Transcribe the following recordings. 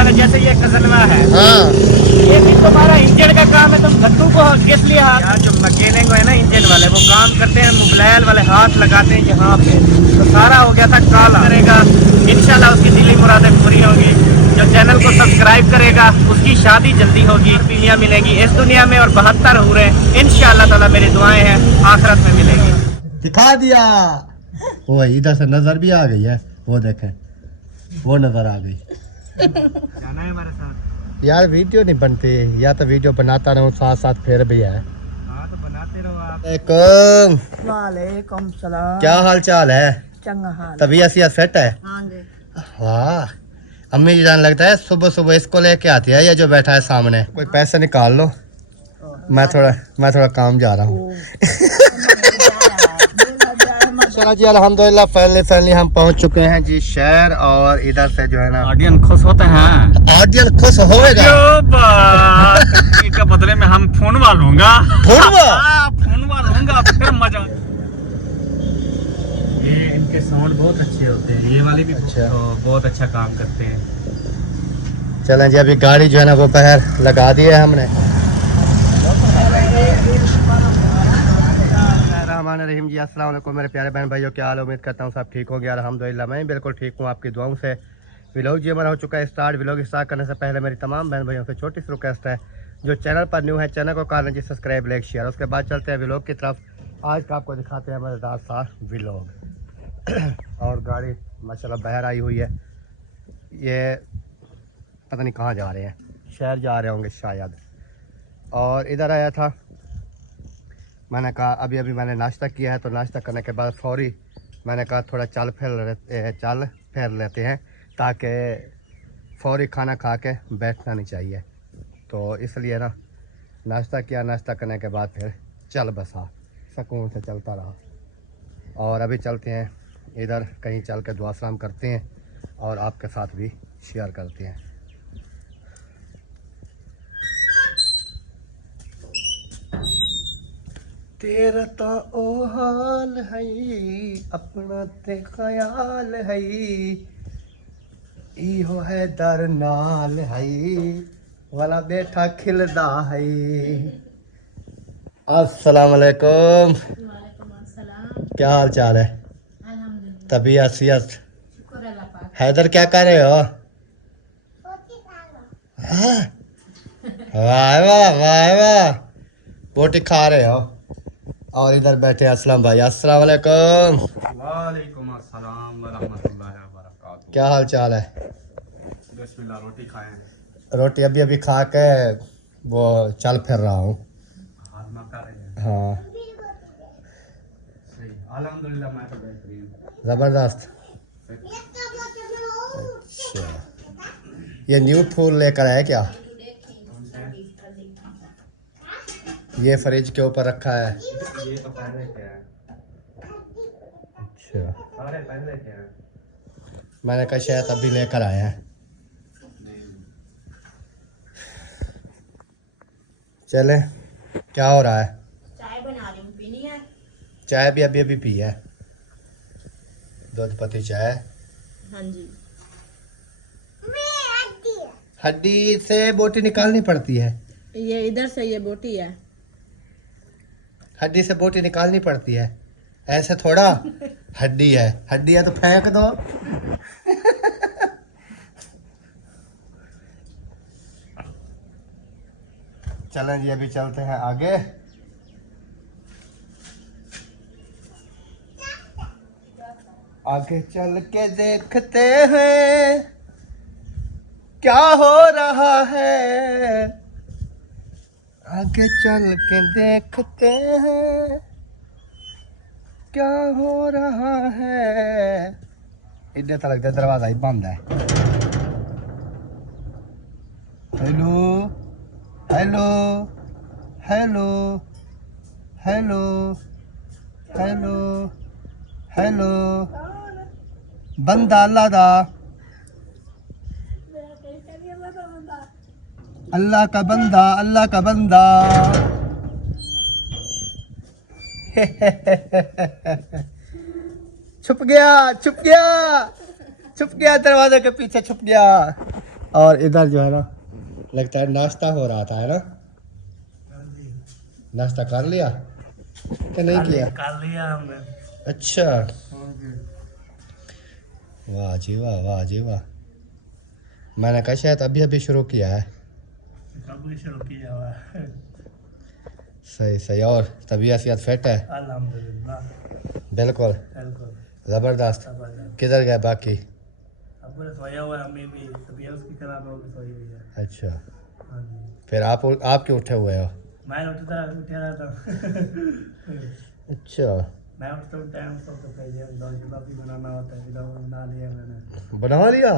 वाला जैसे ये कजलवा है, हाँ ये भी तुम्हारा इंजन का काम है। तुम धत्तू को किस लिए हाथ, यार जो मैकेनिक है ना इंजन वाले, वो काम करते हैं मोबाइल वाले, हाथ लगाते हैं यहाँ पे, तो सारा हो गया था काला। करेगा इंशाल्लाह उसकी दिली मुरादें पूरी होंगी। जो चैनल को सब्सक्राइब करेगा उसकी शादी जल्दी होगी, दुनिया मिलेगी इस दुनिया में, और 72 हो रहे इंशाल्लाह ताला। मेरी दुआएं हैं आखिरत में मिलेगी। दिखा दिया। वो इधर से नजर भी आ गई है, वो देखें, वो नजर आ गई। जाना है हमारे साथ यार वीडियो नहीं बनती, या तो वीडियो बनाता रहूं साथ साथ, फिर भी है। हाँ तो बनाते रहो आप। वालेकुम सलाम। क्या हाल चाल है? चंगा हाल। तबीयत सियत फिट है? हाँ जी। वाह, अम्मी जी जान लगता है सुबह सुबह इसको लेके आती है, ये जो बैठा है सामने। कोई पैसे निकाल लो, मैं थोड़ा काम जा रहा हूँ। चलो जी अल्हम्दुलिल्लाह, फाइनली हम पहुंच चुके हैं जी शहर। और इधर से जो है ना ऑडियंस खुश होते हैं, ऑडियंस खुश होएगा। जो बात के बदले में हम फोन लूंगा, फोन लूंगा फिर मजा। ये इनके साउंड बहुत अच्छे होते हैं, ये वाले भी अच्छा। बहुत अच्छा काम करते हैं। चलें जी, अभी गाड़ी जो है ना वो बाहर लगा दी है हमने। रहीम जी, अस्सलाम वालेकुम मेरे प्यारे बहन भाइयों, क्या हाल है? उम्मीद करता हूँ सब ठीक हो गया। अल्हम्दुलिल्लाह मैं बिल्कुल ठीक हूँ, आपकी दुआओं से। व्लॉग जी हमारा हो चुका है स्टार्ट। व्लॉग स्टार्ट करने से पहले मेरी तमाम बहन भाइयों से छोटी सी रिक्वेस्ट है, जो चैनल पर न्यू है चैनल को कर लीजिए सब्सक्राइब, लाइक, शेयर। उसके बाद चलते हैं व्लॉग की तरफ। आज का आपको दिखाते हैं मज़ेदार सा व्लॉग। और गाड़ी माशाल्लाह बाहर आई हुई है, ये पता नहीं कहाँ जा रहे हैं, शहर जा रहे होंगे शायद। और इधर आया था, मैंने कहा अभी मैंने नाश्ता किया है, तो नाश्ता करने के बाद फौरी मैंने कहा थोड़ा चल फिर लेते हैं, ताकि फौरी खाना खा के बैठना नहीं चाहिए। तो इसलिए ना नाश्ता किया, नाश्ता करने के बाद फिर चल बसा, सुकून से चलता रहा। और अभी चलते हैं इधर कहीं, चल के दुआ सलाम करते हैं और आपके साथ भी शेयर करते हैं। तेरा तो ओ हाल है, अपना ते ख्याल है, इहो है दर नाल है, वाला बेटा खिलदा है। अस्सलाम वालेकुम। क्या हाल चाल है? तबीयत सियत? हैदर क्या कर रहे हो? हाँ? वाह वाह वाह वाह, रोटी खा रहे हो। और इधर बैठे असलम भाई। अस्सलाम वालेकुम। वालेकुम अस्सलाम व रहमतुल्लाहि व बरकातहू। क्या हाल चाल है? बिस्मिल्लाह, रोटी खाएं। रोटी अभी खा के वो चल फिर रहा हूँ। हाथ में कर रहे हैं। हाँ सही, अल्हम्दुलिल्लाह मैं तो बेहतरीन। ज़बरदस्त। अच्छा, ये न्यू फूल लेकर आए क्या? ये फ्रिज के ऊपर रखा है। ये तो पहले के है। अच्छा, सारे पहले के हैं। मैंने कहा शायद अभी लेकर आए हैं। चले, क्या हो रहा है? चाय बना रही हूँ, पीनी है? चाय भी अभी पी है, दूध पत्ती चाय। हाँ जी। हड्डी से बोटी निकालनी पड़ती है। ये इधर से ये बोटी है। हड्डी से बोटी निकालनी पड़ती है, ऐसे थोड़ा। हड्डी है तो फेंक दो। चलें जी, अभी चलते हैं आगे। आगे चल के देखते हैं क्या हो रहा है, आगे चल के देखते हैं क्या हो रहा है। इधर तो लगता है दरवाजा ही बंद है। Hello hello hello hello hello hello, बंदा अल्लाह दा, अल्लाह का बंदा, अल्लाह का बंदा। छुप गया दरवाजे के पीछे छुप गया। और इधर जो है ना लगता है नाश्ता हो रहा था, है ना? नाश्ता कर लिया कि नहीं किया? कर लिया हमने। अच्छा, वाह जी वाह, वाह जी वाह। मैंने कहा शायद अभी अभी शुरू किया है। कब शुरू किया हुआ है? सही सही। और तबीयत सियत फिट है? अल्हम्दुलिल्लाह बिल्कुल बिल्कुल ज़बरदस्त। जबरदस्त। किधर गए बाकी? अब पूरा सोया हुआ है, अम्मी भी तबीयत उसकी खराब है, वो भी सोई हुई है। अच्छा, हाँ जी। फिर आप क्यों उठे हुए हो? मैं उठा रहता हूँ। अच्छा, मैं उठता हूँ टाइम से, तो पहले दो भी बनाना होता है, फिर बना लिया मैंने। बना लिया।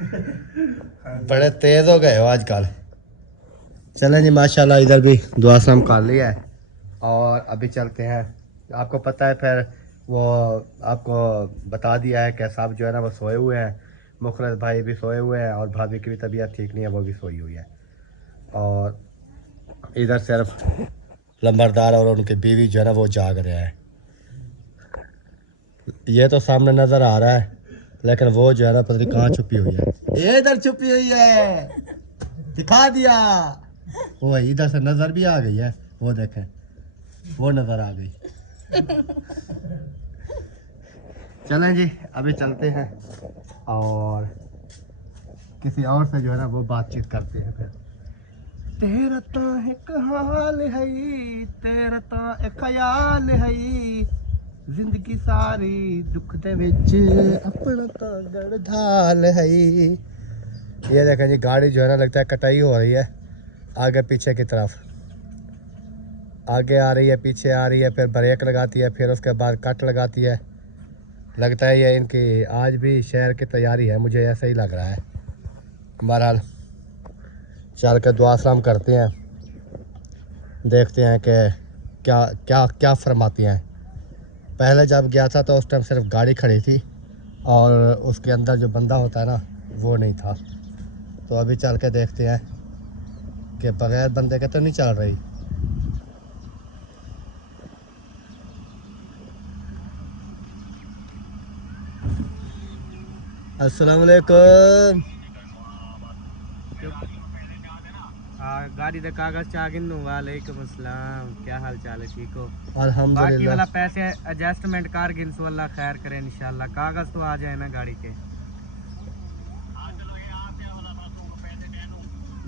हाँ जी। बड़े तेज हो गए हो आजकल। चलें जी, माशाल्लाह इधर भी दुआ सलाम कर लिया है और अभी चलते हैं। आपको पता है फिर वो आपको बता दिया है कि साहब जो है ना वो सोए हुए हैं, मुखरस भाई भी सोए हुए हैं और भाभी की भी तबीयत ठीक नहीं है, वो भी सोई हुई है। और इधर सिर्फ लंबरदार और उनकी बीवी जो है ना वो जाग रहे हैं। ये तो सामने नज़र आ रहा है, लेकिन वो जो है ना पता नहीं कहाँ छुपी हुई है। ये इधर छुपी हुई है, दिखा दिया। वो इधर से नज़र भी आ गई है, वो देखें, वो नज़र आ गई। चलें जी, अभी चलते हैं और किसी और से जो है ना वो बातचीत करते हैं फिर। तेरा तो एक हाल है, तेरा तो एक ख्याल है, जिंदगी सारी दुख दे विच अपना तो गढ़ है। ये देखें जी, गाड़ी जो है ना लगता है कटाई हो रही है आगे पीछे की तरफ। आगे आ रही है, पीछे आ रही है, फिर ब्रेक लगाती है, फिर उसके बाद कट लगाती है। लगता है ये इनकी आज भी शहर की तैयारी है, मुझे ऐसा ही लग रहा है। बहरहाल चल के दुआ सलाम करते हैं, देखते हैं कि क्या क्या क्या फरमाती हैं। पहले जब गया था तो उस टाइम सिर्फ गाड़ी खड़ी थी और उसके अंदर जो बंदा होता है ना वो नहीं था। तो अभी चल के देखते हैं कि बगैर बंदे के तो नहीं चल रही। अस्सलाम वालेकुम। गाड़ी दे कागज चा गिनू। वालेकुम अस्सलाम, क्या हाल चाल है? ठीक हो? बाकी अल्हम्दुलिल्लाह। वाला पैसे एडजस्टमेंट कर गिनसो, अल्लाह खैर करे इंशाल्लाह। कागज तो आ जाए ना गाड़ी के।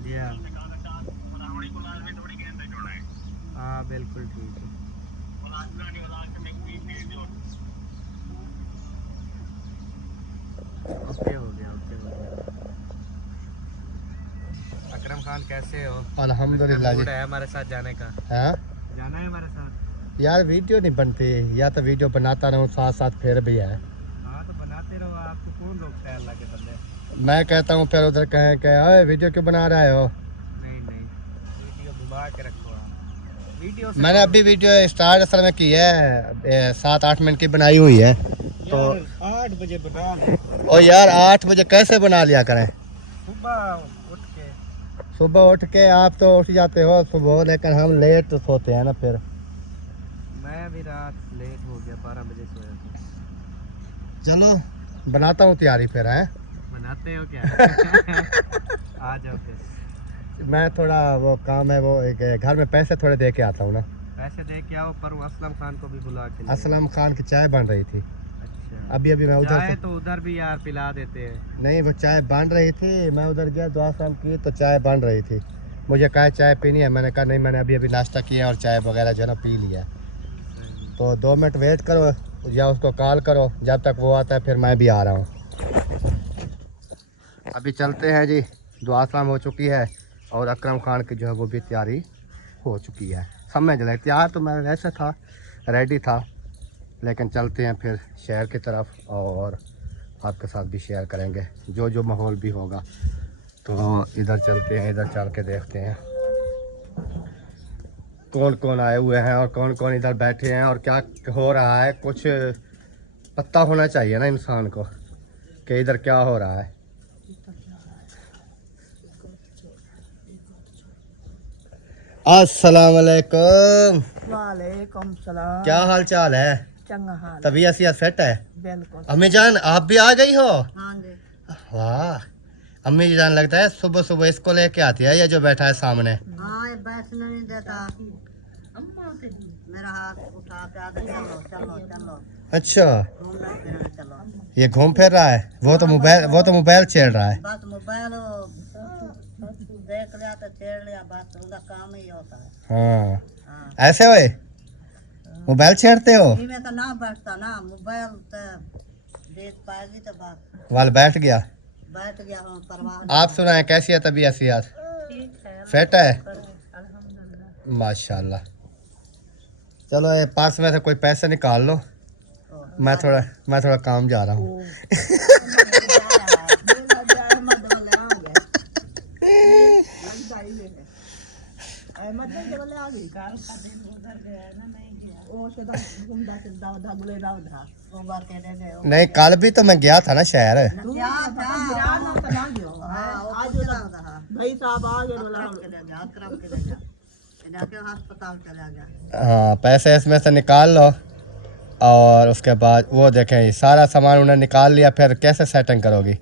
जी हाँ हाँ बिल्कुल ठीक है। ओके हो गया, ओके हो गया। अकरम खान कैसे हो? अल्हम्दुलिल्लाह जी। मूड है हमारे साथ जाने का? हाँ जाना है हमारे साथ? यार, वीडियो नहीं बनती, या तो वीडियो बनाता रहूँ साथ साथ फिर भी है। हाँ तो बनाते रहो, आपको कौन रोकता है अल्लाह के बंदे। मैं कहता हूँ फिर उधर कहें कि अरे वीडियो क्यों बना रहे हो। नहीं नहीं, वीडियो घुमा के रखो आप। वीडियो से मैंने अभी वीडियो स्टार्ट असल में की है, 7-8 मिनट की बनाई हुई है। तो 8 बजे बना ले। ओ यार, 8 बजे कैसे बना लिया करें? सुबह उठ के। सुबह उठ के आप तो उठ जाते हो सुबह, लेकिन हम लेट सोते हैं ना फिर। मैं भी रात लेट हो गया, 12 बजे सोया था। चलो बनाता हूँ तैयारी फिर है। बनाते हो क्या? आ जाओ फिर। मैं थोड़ा वो काम है, वो एक घर में पैसे थोड़े दे के आता हूँ ना। पैसे दे के आओ, पर वो असलम खान को भी बुला के ले। असलम खान की चाय बन रही थी अच्छा, अभी अभी, मैं उधर चाय से तो उधर भी यार पिला देते हैं। नहीं, वो चाय बन रही थी, मैं उधर गया दुआ शाम की तो चाय बन रही थी। मुझे कहा चाय पीनी है, मैंने कहा नहीं, मैंने अभी अभी नाश्ता किया और चाय वगैरह जो है ना पी लिया। तो 2 मिनट वेट करो या उसको कॉल करो, जब तक वो आता है फिर मैं भी आ रहा हूँ। अभी चलते हैं जी, दुआ सलाम हो चुकी है और अकरम खान की जो है वो भी तैयारी हो चुकी है। समझ लें, तैयार तो मैं वैसे था, रेडी था, लेकिन चलते हैं फिर शहर की तरफ और आपके साथ भी शेयर करेंगे जो जो माहौल भी होगा। तो इधर चलते हैं, इधर चल के देखते हैं कौन कौन आए हुए हैं और कौन कौन इधर बैठे हैं और क्या हो रहा है। कुछ पता होना चाहिए ना इंसान को कि इधर क्या हो रहा है। अस्सलाम वालेकुम। वालेकुम सलाम। क्या हाल चाल है? चंगा हाल। तबीयत सियत फिट है? बिल्कुल। अम्मी जान आप भी आ गई हो? हाँ जी। वाह, अम्मी जी जान लगता है सुबह सुबह इसको लेके आती है ये जो बैठा है सामने। हाँ ये बैठने नहीं देता, मेरा हाथ उठा के आते चलो चलो चलो अच्छा, घूमने फिरने चलो। ये घूम फिर रहा है, वो तो मोबाइल छेड़ रहा है। बस मोबाइल देख लिया तो छेड़ लिया, बस उसका काम ही होता है। हाँ हाँ ऐसे हुए मोबाइल छेड़ते हो? में तो ना बैठता ना, मोबाइल तो देख पाएगी तो बस वाल बैठ गया। बैठ गया हूँ, परवाह आप सुनाए कैसी है तबीयत सियात? फिट है माशाल्लाह। चलो ये पास में से कोई पैसे निकाल लो, मैं थोड़ा काम जा रहा हूँ। नहीं कल भी तो मैं गया था ना शहर। भाई साहब आ गए, अस्पताल चला गया। हाँ पैसे इसमें से निकाल लो और उसके बाद वो देखें ये सारा सामान उन्हें निकाल लिया, फिर कैसे सेटिंग करोगी?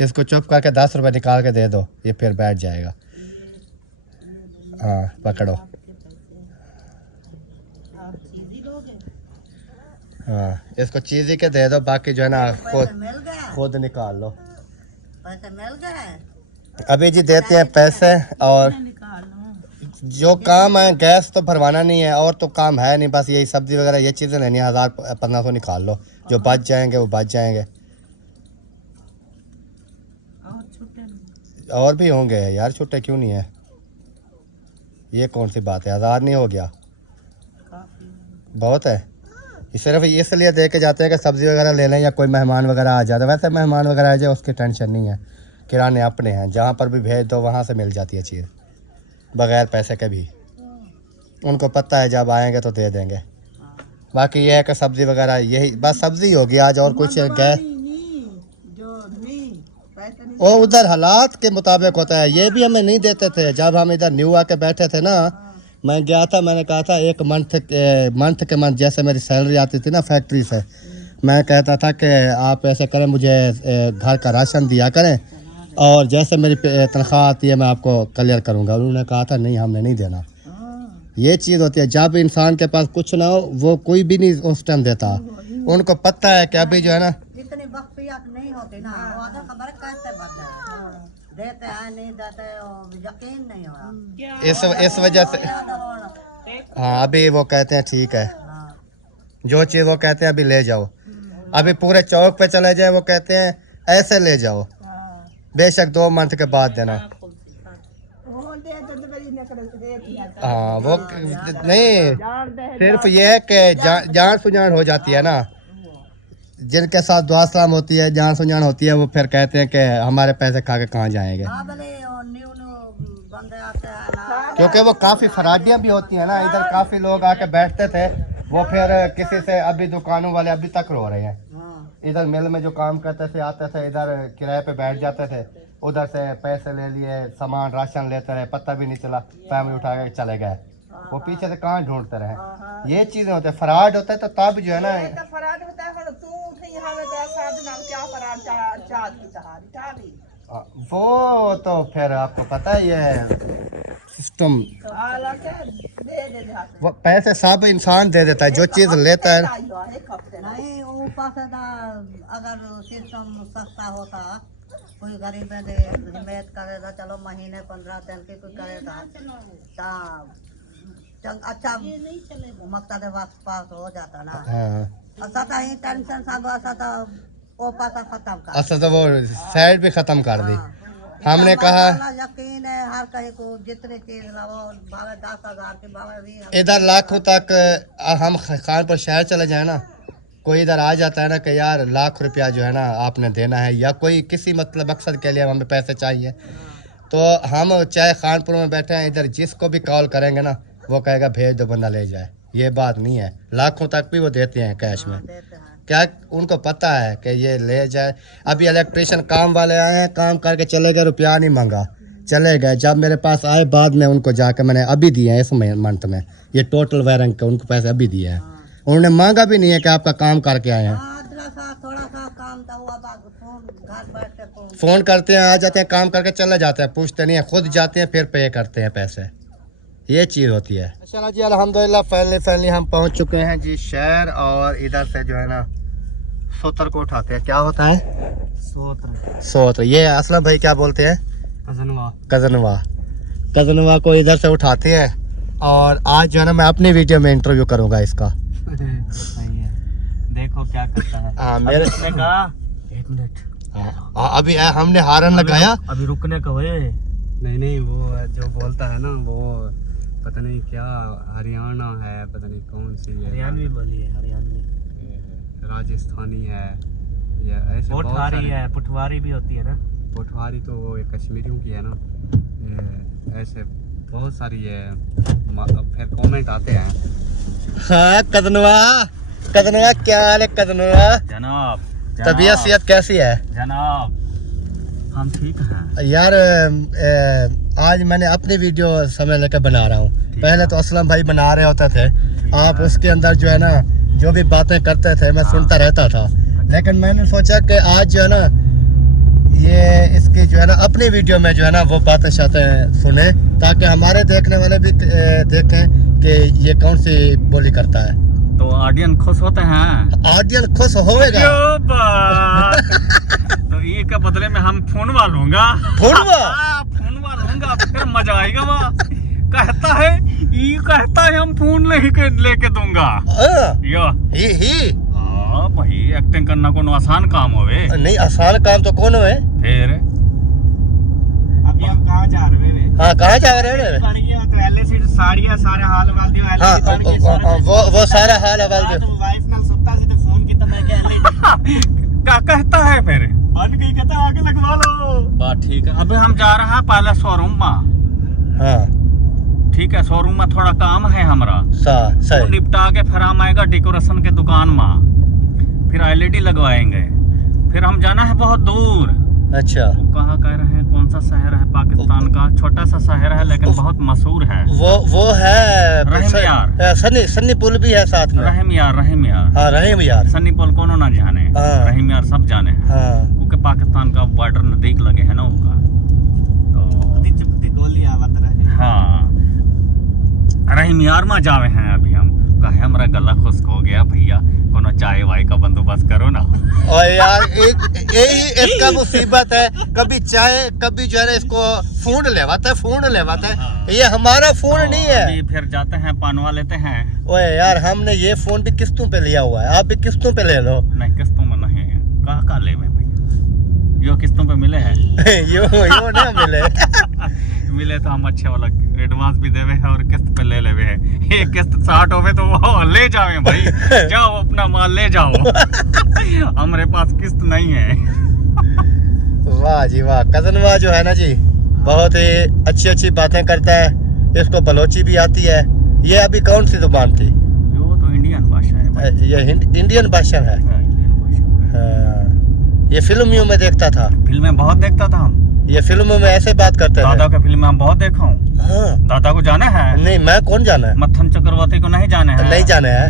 इसको चुप करके 10 रुपए निकाल के दे दो, ये फिर बैठ जाएगा। हाँ पकड़ो। हाँ इसको चीज़ ही के दे दो, बाकी जो है ना खुद निकाल लो। पैसे मिल गए? अभी जी देते हैं पैसे, और जो काम है गैस तो भरवाना नहीं है और तो काम है नहीं, बस यही सब्जी वगैरह ये चीज़ें लेनी है। 1000-1500 निकाल लो, जो बच जाएंगे वो बच जाएंगे। और भी होंगे यार, छुट्टे क्यों नहीं है? ये कौन सी बात है, 1000 नहीं हो गया? बहुत है। ये सिर्फ इसलिए दे के जाते हैं कि सब्ज़ी वगैरह ले लें या कोई मेहमान वगैरह आ जाए। वैसे मेहमान वगैरह आ जाए उसकी टेंशन नहीं है, किराने अपने हैं, जहाँ पर भी भेज दो वहाँ से मिल जाती है चीज़ बगैर पैसे के भी। उनको पता है जब आएंगे तो दे देंगे। बाकी ये है कि सब्ज़ी वगैरह यही बस सब्ज़ी होगी आज, और कुछ गैस वो उधर हालात के मुताबिक होता है। ये भी हमें नहीं देते थे जब हम इधर न्यू आके बैठे थे ना। मैं गया था, मैंने कहा था एक मंथ के मंथ जैसे मेरी सैलरी आती थी ना फैक्ट्री से, मैं कहता था कि आप ऐसे करें मुझे घर का राशन दिया करें और जैसे मेरी तनख्वाह आती है मैं आपको क्लियर करूँगा। उन्होंने कहा था नहीं हमने नहीं देना। ये चीज़ होती है जब इंसान के पास कुछ ना हो वो कोई भी नहीं उस टाइम देता। उनको पता है कि अभी जो है ना जितनी वक्फियत नहीं होती ना, वो आधा खबर कैसे बदले देते हैं नहीं देते, यकीन नहीं हो रहा इस वजह से। हाँ अभी वो कहते हैं ठीक है, जो चीज़ वो कहते हैं अभी ले जाओ। अभी पूरे चौक पे चले जाए वो कहते हैं ऐसे ले जाओ, बेशक 2 मंथ के बाद देना। हाँ वो नहीं, सिर्फ ये है कि जान सुजान हो जाती है ना, जिनके साथ दुआ सलाम होती है, जान सुजान होती है, वो फिर कहते हैं कि हमारे पैसे खा के कहाँ जाएंगे। क्योंकि वो काफ़ी फराडियाँ भी होती हैं ना, इधर काफ़ी लोग आके बैठते थे, वो फिर किसी से अभी दुकानों वाले अभी तक रो रहे हैं। इधर मिल में जो काम करते थे आते थे, इधर किराए पे बैठ जाते थे, उधर से पैसे ले लिए, सामान राशन लेते रहे, पता भी नहीं चला, फैमिली उठा के चले गए। वो पीछे से कहाँ ढूंढते रहे। ये चीज़ें होते हैं, फराड होता है तो तब जो है ना वो तो फिर आपको पता है ये सिस्टम। वो पैसे सब इंसान दे देता है जो चीज़ लेता है। नहीं ऊपर से अगर सिस्टम सस्ता होता, कोई गरीब हिम्मत करेगा, चलो महीने 15 दिन की कोई करेगा अच्छा मकसद पास हो जाता ना। ऐसा तो ही टेंशन सब ऐसा तो वो पैसा खत्म कर, अच्छा तो वो साइड भी खत्म कर दी। हमने कहा यकीन है हर कहीं को जितनी चीज लाओ 10,000 की 20 इधर लाखों तक हम खानपुर शहर चले जाए ना, कोई इधर आ जाता है ना कि यार लाख रुपया जो है ना आपने देना है, या कोई किसी मतलब मकसद के लिए हमें पैसे चाहिए, तो हम चाहे खानपुर में बैठे हैं इधर जिसको भी कॉल करेंगे ना वो कहेगा भेज दो बंदा ले जाए। ये बात नहीं है, लाखों तक भी वो देते हैं कैश में। क्या उनको पता है कि ये ले जाए। अभी इलेक्ट्रिशियन काम वाले आए हैं, काम करके चले गए, रुपया नहीं मांगा, चले गए। जब मेरे पास आए बाद में उनको जाके मैंने अभी दिए हैं इस मंथ में, ये टोटल वायरिंग के उनको पैसे अभी दिए हैं। उन्होंने मांगा भी नहीं है कि आपका काम करके आए हैं। थोड़ा काम तो हुआ फोन घर बैठ के फोन करते हैं, आ जाते हैं, काम करके चले जाते हैं, पूछते नहीं है, खुद जाते हैं फिर पे करते हैं पैसे, ये चीज़ होती है। चलो जी अल्हम्दुलिल्लाह फाइनली हम पहुंच चुके हैं जी शहर, और इधर से जो है ना सोतर को उठाते हैं। क्या होता है सोतर? ये असलम भाई क्या बोलते हैं? कजनवा को इधर से उठाते हैं, और आज जो है ना मैं अपनी वीडियो में इंटरव्यू करूंगा इसका। देखो क्या करता है। हाँ मेरे रुकने का 1 मिनट। अभी हमने हारन लगाया, अभी रुकने का हुए। नहीं वो जो बोलता है ना वो पता नहीं क्या हरियाणा है, पता नहीं कौन सी है, हरियाणवी बोली है, हरियाणवी राजस्थानी है, या ऐसे बहुत पोठवारी सारे- है, पुठवारी भी होती है ना। पोठवारी तो वो कश्मीरियों की है ना। ऐसे बहुत सारी है, फिर कमेंट आते हैं। हाँ कदनवा क्या हाल है कदनवा? जनाब तबीयत सेहत कैसी है? जनाब हम ठीक हैं। यार आज मैंने अपनी वीडियो समय लेकर बना रहा हूँ। पहले तो असलम भाई बना रहे होते थे, आप उसके अंदर जो है ना जो भी बातें करते थे मैं सुनता रहता था, लेकिन मैंने सोचा कि आज जो है ना ये इसकी जो है ना अपनी वीडियो में जो है ना वो बातें शातें सुने, ताकि हमारे देखने वाले भी देखें कि ये कौन सी बोली करता है। तो ऑडियंस खुश होते हैं। ऑडियंस खुश होएगा। यो बात। तो ये के बदले में हम फोन वालूंगा। फोन वालूंगा फिर मजा आएगा। वहाँ कहता है हम फोन लेके दूंगा। यो ही भाई एक्टिंग करना कोनो आसान काम होवे? नहीं आसान काम तो कौन है। फिर अभी हम कहाँ जा रहे हैं? हाँ कहाँ जा रहे हैं? तो एलएसी साड़ियां सारे हाल वाल दियो। हाँ वो सारा हाल हवाल दे। तो वाइफ नाल सुत्ता से तो फोन की तो मैं क्या कहता है फिर बन गई, कहता आगे लगवा लो। बात ठीक है। अभी हम जा रहे हैं पहले शोरूम में। हाँ ठीक है, शोरूम में थोड़ा काम है हमारा, सही। निपटा के फिर हम आएगा डेकोरेशन के दुकान में, फिर एलईडी लगवाएंगे। फिर हम जाना है बहुत दूर। अच्छा कहाँ कह रहे हैं? कौन सा शहर है पाकिस्तान का? छोटा सा शहर है लेकिन बहुत मशहूर है। वो है रहम सन्नी पुल भी है साथ में। रहीम यार। हाँ रहीम यार। सन्नी पुल कोनो ना जाने, हाँ। रहीम यार सब जाने हैं। हाँ क्योंकि पाकिस्तान का बॉर्डर नजदीक लगे है ना उनका। तो हाँ रहीम यार में जावे हैं अभी हम। कहे हमारा गला खुश्क हो गया भैया, कोनो चाय वाय का बंदोबस्त करो ना। और यार यही इसका मुसीबत है, कभी चाय कभी जो है ना इसको फोन लेवाता है। ये हमारा फोन नहीं है। अभी फिर जाते हैं पानवा लेते हैं। ओए यार हमने ये फोन भी किस्तों पे लिया हुआ है, आप भी किस्तों पे ले लो। नहीं किस्तों में नहीं, कहाँ ले भैया? यो किस्तों पे मिले हैं। यो ना मिले तो हम अच्छे वाला एडवांस भी देवे हैं और किस्त पे ले लेवे हैं। ये किस्त 60 होवे तो वो ले जावे भाई। जाओ अपना माल ले जाओ। हमारे पास किस्त नहीं है। वाह जी वाह। कजनवा जो है ना जी बहुत ही अच्छी बातें करता है, इसको बलोची भी आती है। ये अभी कौन सी जुबान थी? वो तो इंडियन भाषा है भाई। ये इंडियन भाषा है। ये फिल्मियों में देखता था, फिल्में बहुत देखता था हम। ये फिल्मों में ऐसे बात करते थे। दादा का फिल्म हम बहुत देखा हूँ। हाँ। दादा को जाना है? नहीं मैं कौन जाना है? मत्थन चक्रवर्ती को नहीं जाने हैं? नहीं जाना है।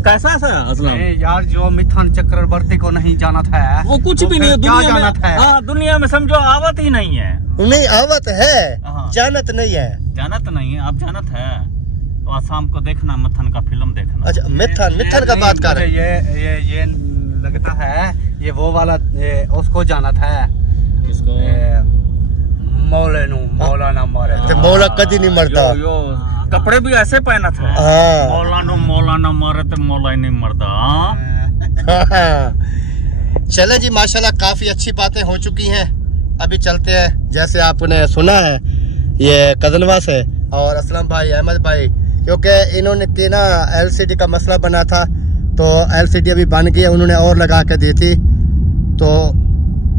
कैसा था असलम? यार जो मिथुन चक्रवर्ती को नहीं जाना था वो कुछ भी नहीं है दुनिया में। हाँ दुनिया में समझो आवत ही नहीं है। नहीं आवत है, हाँ। जानत नहीं है। जानत नहीं है, आप जानत है तो शाम को देखना मत्थन का फिल्म देखना। अच्छा मिथन का बात कर रहे हैं। ये लगता है ये वो वाला उसको जाना था। किसको? मौलाना मारे तो मौला कदी नहीं मरता। यो कपड़े भी ऐसे पहना था। हाँ। मौलाना मारे तो मौला ही नहीं मरता। चले जी माशाल्लाह काफी अच्छी बातें हो चुकी हैं। अभी चलते हैं, जैसे आपने सुना है ये कजनवा से और असलम भाई अहमद भाई, क्योंकि इन्होंने की ना एलसीडी का मसला बना था, तो एलसीडी अभी बन गई है, उन्होंने और लगा के दी थी। तो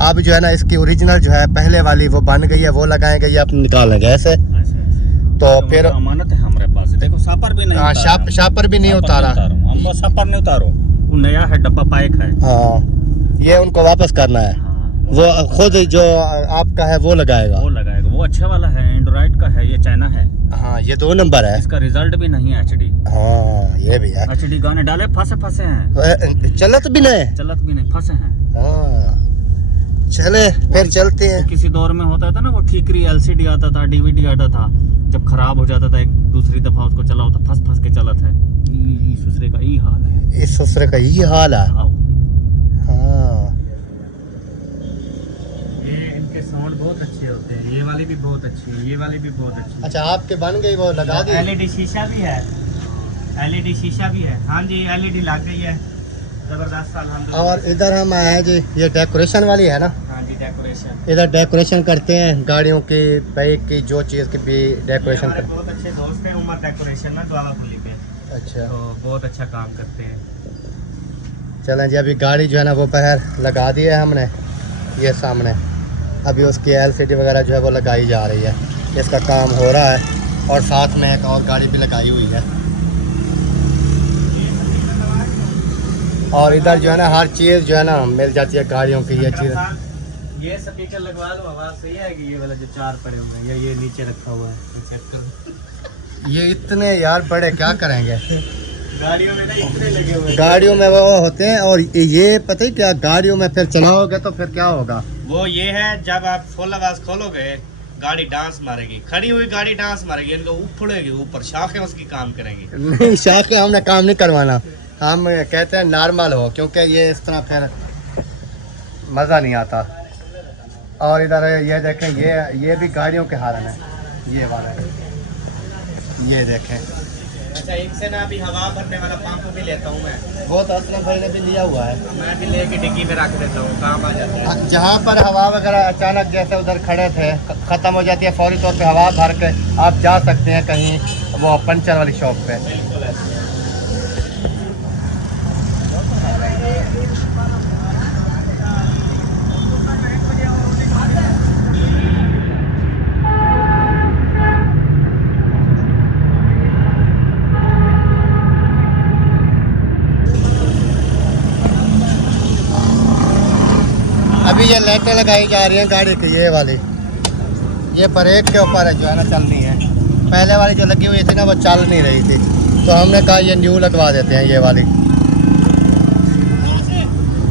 अब जो है ना इसकी ओरिजिनल जो है पहले वाली वो बन गई है, वो लगाएंगे, ये अपने निकालेंगे ऐसे। तो फिर अमानत है हमारे पास। देखो शापर भी नहीं, शापर भी नहीं उतारा। हम शापर नहीं उतारो, वो नया है, डब्बा पैक है। हाँ ये उनको वापस करना है। वो खुद जो आपका है वो लगाएगा। वो अच्छे वाला है, एंड्रॉइड का है, ये चाइना है। हाँ ये 2 नंबर है। इसका रिजल्ट भी नहीं है HD। हाँ ये भी है। HD गाने डाले फंसे हैं, चलत भी नहीं। चलत भी नहीं, फंसे हैं। हाँ चले फिर चलते हैं। किसी दौर में होता था ना, वो ठीकरी LCD आता था, DVD आता था, जब खराब हो जाता था एक दूसरी दफा उसको चलाओ तो फंस के चलत है। इस दूसरे का यही हाल है। इस दूसरे का यही हाल है। आओ। हाँ ये इनके साउंड बहुत अच्छे होते हैं। ये वाली भी बहुत अच्छी है, ये वाली भी बहुत अच्छी है। अच्छा आपके बन गई वो लगा दी? LED शीशा भी है, LED शीशा भी है। हाँ जी LED लग गई है, जबरदस्त अल्हम्दुलिल्लाह। और इधर हम आए हैं जी, ये डेकोरेशन वाली है ना? हाँ जी डेकोरेशन। इधर डेकोरेशन करते हैं गाड़ियों की, बाइक की, जो चीज़ की भी डेकोरेशन हमारे करते बहुत अच्छे दोस्त हैं उमर डेकोरेशन में, ज्वालापुली पे। हैं। अच्छा तो बहुत अच्छा काम करते हैं। चलें जी, अभी गाड़ी जो है ना वो बाहर लगा दी है हमने, ये सामने। अभी उसकी LCD वगैरह जो है वो लगाई जा रही है, इसका काम हो रहा है। और साथ में एक और गाड़ी भी लगाई हुई है। और इधर जो है ना हर चीज़ जो है ना मिल जाती है गाड़ियों की। ये चीज़, ये स्पीकर लगवा लो, आवाज़ सही आएगी। ये वाला जो 4 पड़े हुए हैं, ये नीचे रखा हुआ है, चेक करो। ये इतने यार बड़े क्या करेंगे गाड़ियों में ना इतने लगे हुए हैं। गाड़ियों में वो होते हैं। और ये पता ही क्या, गाड़ियों में फिर चलाओगे तो फिर क्या होगा? वो ये है, जब आप फुल आवाज खोलोगे गाड़ी डांस मारेगी, खड़ी हुई गाड़ी डांस मारेगी, इनको उफड़ेगी ऊपर, शाखें उसकी काम करेंगी। नहीं शाखे हमने काम नहीं करवाना, हम कहते हैं नॉर्मल हो, क्योंकि ये इस तरह फिर मज़ा नहीं आता। और इधर ये देखें, ये भी गाड़ियों के हालन है, ये वाला है, ये देखें। अच्छा इनसे ना अभी हवा भरने वाला पंप भी लेता हूँ मैं। वो तो असलम भाई ने भी लिया हुआ है, मैं भी लेके डिग्गी में रख देता हूँ, काम आ जाता है। जहाँ पर हवा वगैरह अचानक जैसे उधर खड़े थे ख़त्म हो जाती है, फौरी तौर पे हवा भर के आप जा सकते हैं कहीं वो पंचर वाली शॉप पे। बिल्कुल ऐसे। अभी ये लाइटें लगाई जा रही हैं गाड़ी की, ये वाली, ये ब्रेक के ऊपर है जो है ना चलनी है। पहले वाली जो लगी हुई थी ना वो चल नहीं रही थी, तो हमने कहा ये न्यू लगवा देते हैं ये वाली।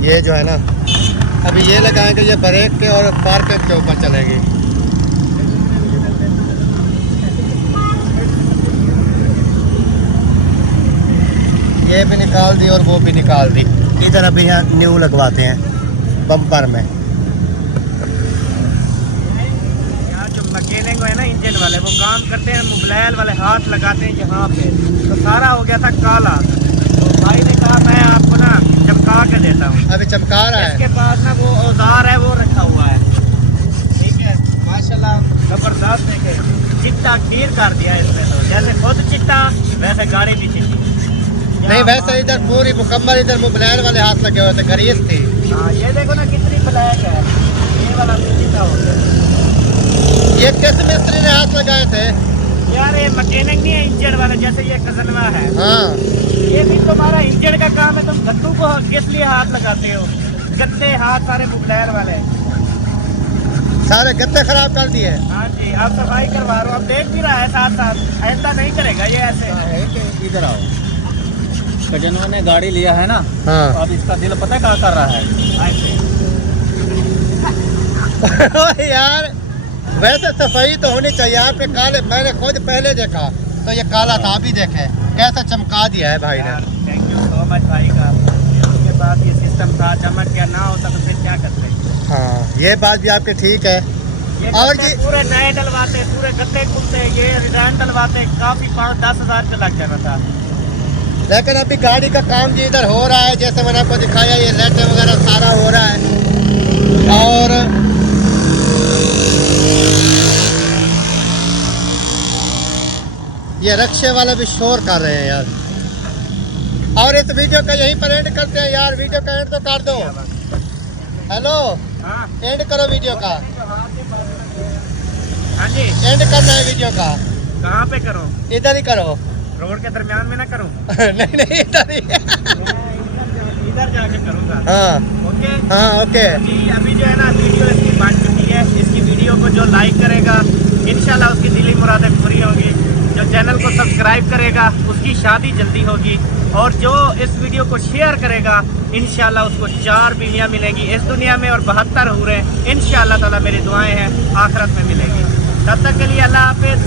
ये जो है ना अभी ये लगाएंगे, ये ब्रेक के और पार्किंग के ऊपर चलेगी। ये भी निकाल दी और वो भी निकाल दी। इधर अभी यहाँ न्यू लगवाते हैं बम्पर में। यहाँ जो मैकेनिक है ना इंजन वाले, वो काम करते हैं मोबाइल वाले, हाथ लगाते हैं यहाँ पे, तो सारा हो गया था काला। तो भाई ने कहा मैं आपको ना चमका के देता हूँ। अभी चमका रहा है। इसके पास ना वो औजार है, वो रखा हुआ है, ठीक है, माशाल्लाह जबरदस्त। देखे चिट्टा क्लियर कर दिया इसने, तो जैसे खुद चिट्टा वैसे गाड़ी भी चिट्टी। नहीं वैसे इधर पूरी मुकम्मल इधर मोबाइल वाले हाथ लगे हुए थे, गरीस थी। हाँ ये देखो ना कितनी ब्लैक है, ये वाला चिट्टा हो गया। ये किस मिस्त्री ने हाथ लगाए थे? यार ये मैकेनिक नहीं है इंजन वाला, जैसे ये कजनवा है। हाँ ये भी तुम्हारा इंजन का काम है, तुम गद्दू को किस लिए हाथ लगाते हो? गद्दे हाथ सारे बुकलैर वाले, सारे गत्ते खराब कर दिए। हाँ जी आप सफाई करवा रहे हो, अब देख भी रहा है साथ साथ, ऐसा नहीं करेगा ये ऐसे। इधर आओ। कजनवा ने गाड़ी लिया है ना, हाँ अब इसका दिल पता है क्या कर रहा है, ऐसे। यार वैसे सफाई तो होनी चाहिए आपके काले, मैंने खुद पहले देखा तो ये काला था, अभी देखे कैसा चमका दिया है भाई ने। थैंक यू सो मच भाई का। उसके बाद ये सिस्टम था, चमक क्या ना होता तो फिर क्या करते। हाँ ये बात भी आपकी ठीक है। ये और गत्ते जी पूरे नए डलवाते, पूरे गत्ते खुलते, ये रिजाइन डलवाते, काफी 5-10 हज़ार का लग जाना था। लेकिन अभी गाड़ी का काम जी इधर हो रहा है, जैसे मैंने आपको दिखाया, ये लाइटें वगैरह सारा हो रहा है। और ये रक्शे वाले भी शोर कर रहे हैं यार। और इस वीडियो का यहीं पर एंड करते हैं यार, वीडियो का एंड तो कर दो। हेलो हाँ एंड करो वीडियो का, हाँ जी एंड करना है वीडियो का। कहाँ पे करो? इधर ही करो। रोड के दरमियान में ना करूँ? नहीं नहीं इधर ही। इधर जाके करूँगा। हाँ ओके हाँ ओके जी। अभी जो है ना वीडियो इसकी बन चुकी है, इसकी वीडियो को जो लाइक करेगा इंशाल्लाह उसकी दिली मुरादें पूरी होंगी। जो चैनल को सब्सक्राइब करेगा उसकी शादी जल्दी होगी, और जो इस वीडियो को शेयर करेगा इंशाल्लाह उसको 4 बीवियाँ मिलेंगी इस दुनिया में और 72 हूरें इंशाल्लाह ताला मेरी दुआएं हैं आखिरत में मिलेगी। तब तक के लिए अल्लाह हाफिज़।